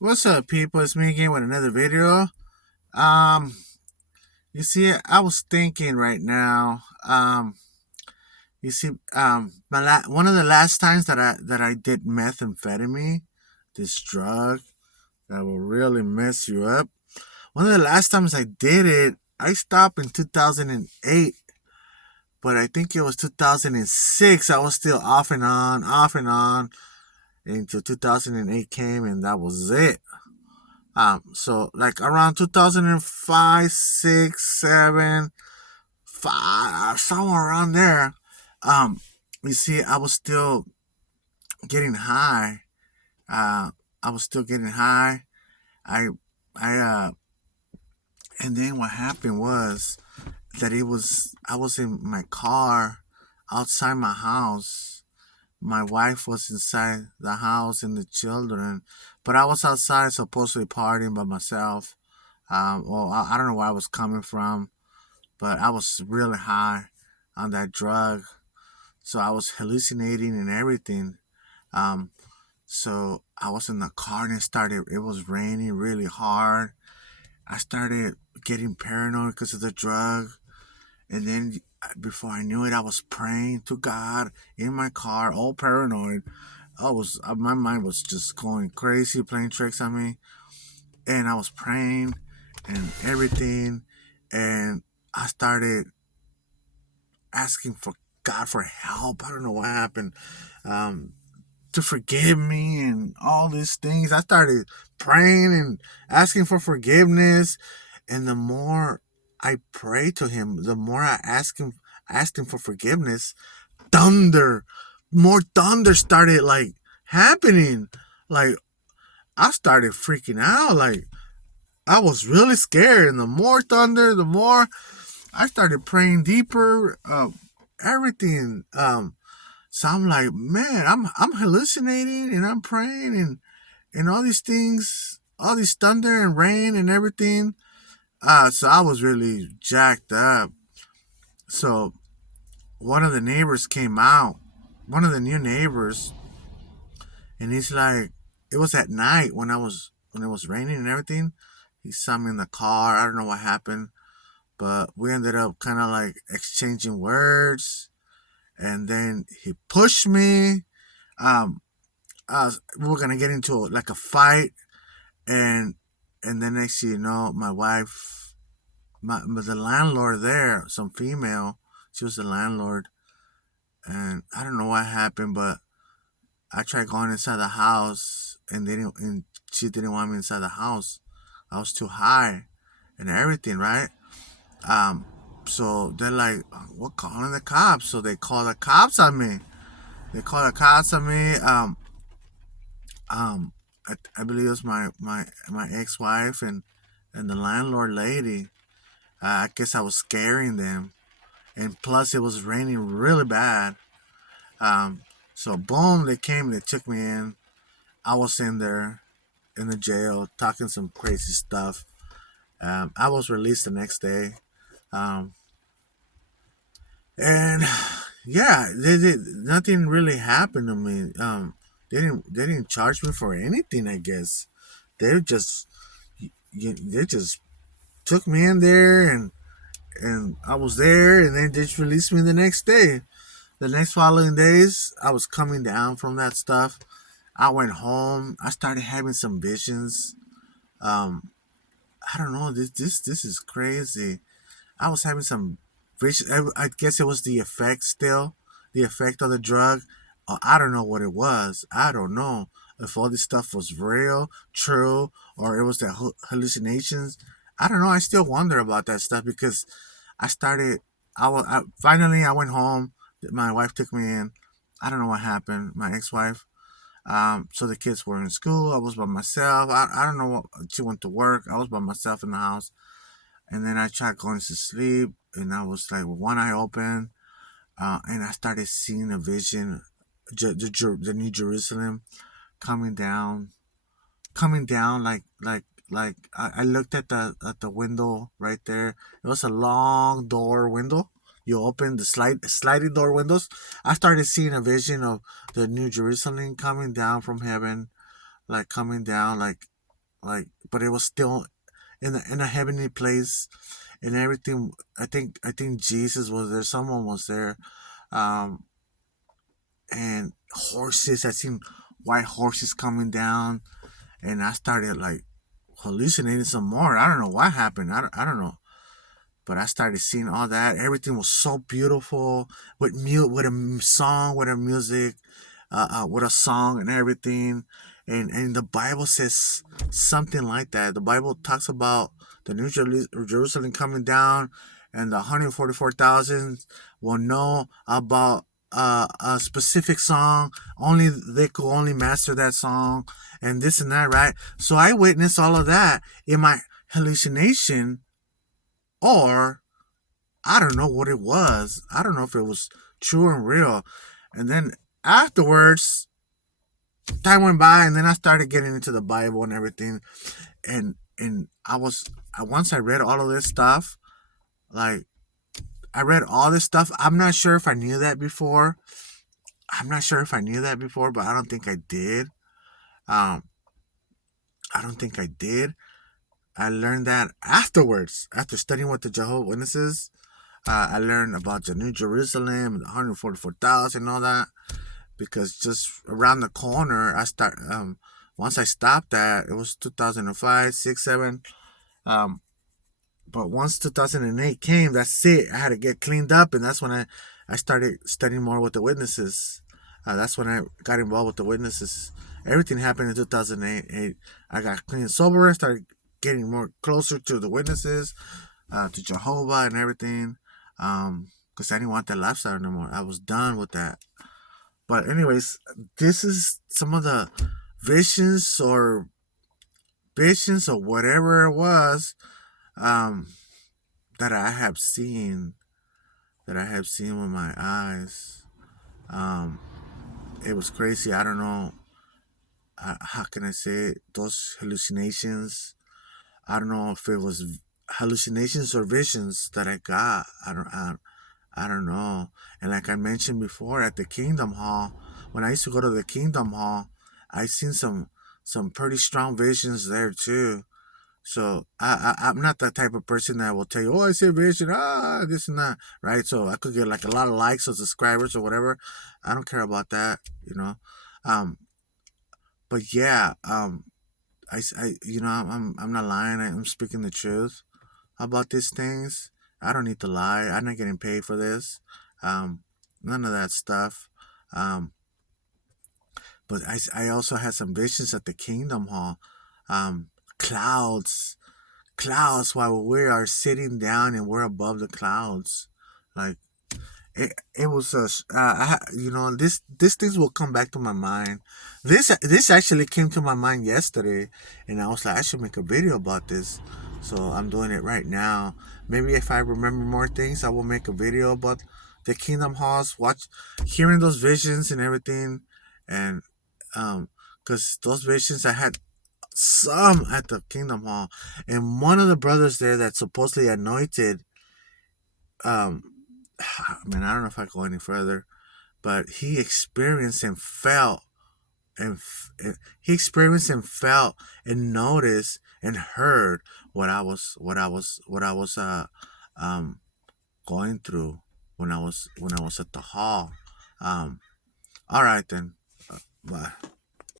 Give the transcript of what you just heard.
What's up, people? It's me again with another video. Um, you see, I was thinking right now. You see, one of the last times that I did methamphetamine, this drug that will really mess you up. One of the last times I did it, I stopped in 2008, but I think it was 2006. I was still off and on, until 2008 came, and that was it. So like around 2005, 6, 7, 5, somewhere around there. Um, you see, I was still getting high. Uh, I was still getting high. I, I, and then what happened was that I was in my car outside my house. My wife was inside the house and the children, but I was outside supposedly partying by myself. Well, I don't know where I was coming from, but I was really high on that drug, so I was hallucinating and everything. Um, so I was in the car and it was raining really hard. I started getting paranoid because of the drug, and then before I knew it, I was praying to God in my car, all paranoid. My mind was just going crazy, playing tricks on me, and I was praying and everything, and I started asking for God for help. I don't know what happened. Um, to forgive me and all these things. I started praying and asking for forgiveness, and the more I prayed to Him, the more asked Him for forgiveness. Thunder, more thunder started like happening. Like I started freaking out. Like I was really scared, and the more thunder, the more I started praying deeper. Everything. So I'm like, man, I'm hallucinating and I'm praying and all these things, all this thunder and rain and everything. So I was really jacked up. So one of the neighbors came out, one of the new neighbors, and he's like, it was at night when it was raining and everything. He saw me in the car. I don't know what happened, but we ended up kind of like exchanging words, and then he pushed me. Um, we were gonna get into like a fight, and then next thing you know, my wife, the landlord there, some female, she was the landlord, and I don't know what happened, but I tried going inside the house, and she didn't want me inside the house. I was too high, and everything, right? Um, so they're like, "We're calling the cops." So they call the cops on me. They call the cops on me. Um, I believe it was my ex-wife and the landlord lady. I guess I was scaring them, and plus it was raining really bad. Um, so boom, they came, they took me in. I was in there in the jail talking some crazy stuff. I was released the next day, um, and yeah, nothing really happened to me. They didn't charge me for anything. I guess they just they just took me in there, and I was there, and then they just released me the next day. The next following days, I was coming down from that stuff. I went home. I started having some visions. Um, I don't know. This is crazy. I was having some visions. I guess it was the effect still, the effect of the drug. I don't know what it was. I don't know if all this stuff was real, true, or it was the hallucinations. I don't know. I still wonder about that stuff because I started. Finally I went home. My wife took me in. I don't know what happened. My ex-wife. So the kids were in school. I was by myself. I don't know what. She went to work. I was by myself in the house. And then I tried going to sleep, and I was like, with one eye open, and I started seeing a vision, the New Jerusalem coming down, like I looked at the window right there. It was a long door window. You open the sliding door windows. I started seeing a vision of the New Jerusalem coming down from heaven, like coming down, like like, but it was still in a heavenly place and everything. I think Jesus was there. Someone was there. Um, and horses. I seen white horses coming down, and I started like hallucinating some more. I don't know what happened. I don't know. But I started seeing all that. Everything was so beautiful with a song, with a music, with a song and everything. And the Bible says something like that. The Bible talks about the New Jerusalem coming down, and the 144,000 will know about a specific song. Only they could only master that song, and this and that, right? So I witnessed all of that in my hallucination, or I don't know what it was. I don't know if it was true and real. And then afterwards, time went by, and then I started getting into the Bible and everything. And once I read all of this stuff, like I read all this stuff. I'm not sure if I knew that before. I'm not sure if I knew that before, but I don't think I did. Um, I don't think I did. I learned that afterwards, after studying with the Jehovah Witnesses. I learned about the New Jerusalem and the 144,000 and all that, because just around the corner, once I stopped that, it was 2005, 6, 7. Um, but once 2008 came, that's it. I had to get cleaned up, and that's when I started studying more with the witnesses. That's when I got involved with the witnesses. Everything happened in 2008. I got clean and sober. I started getting more closer to the witnesses, to Jehovah and everything. Because I didn't want that lifestyle anymore. I was done with that. But anyways, this is some of the visions or visions or whatever it was, um, that I have seen, with my eyes. Um, it was crazy. I don't know. How can I say it? Those hallucinations. I don't know if it was hallucinations or visions that I got. I don't know. And like I mentioned before, at the Kingdom Hall, when I used to go to the Kingdom Hall, I seen some pretty strong visions there too. So I'm not that type of person that will tell you, oh, I see a vision, this and that, right? So I could get like a lot of likes or subscribers or whatever. I don't care about that, you know. Um, but yeah, I'm not lying. I'm speaking the truth about these things. I don't need to lie. I'm not getting paid for this. Um, None of that stuff. Um, but I also had some visions at the Kingdom Hall. Um, clouds, clouds, while we are sitting down and we're above the clouds. Like it was this things will come back to my mind. This actually came to my mind yesterday, and I was like, I should make a video about this. So I'm doing it right now. Maybe if I remember more things, I will make a video about the Kingdom Halls, watch hearing those visions and everything. And because those visions, I had some at the Kingdom Hall, and one of the brothers there that supposedly anointed, um I mean, I don't know if I go any further, but he experienced and felt, he experienced and felt and noticed and heard what I was um going through when I was at the hall. All right then. Bye.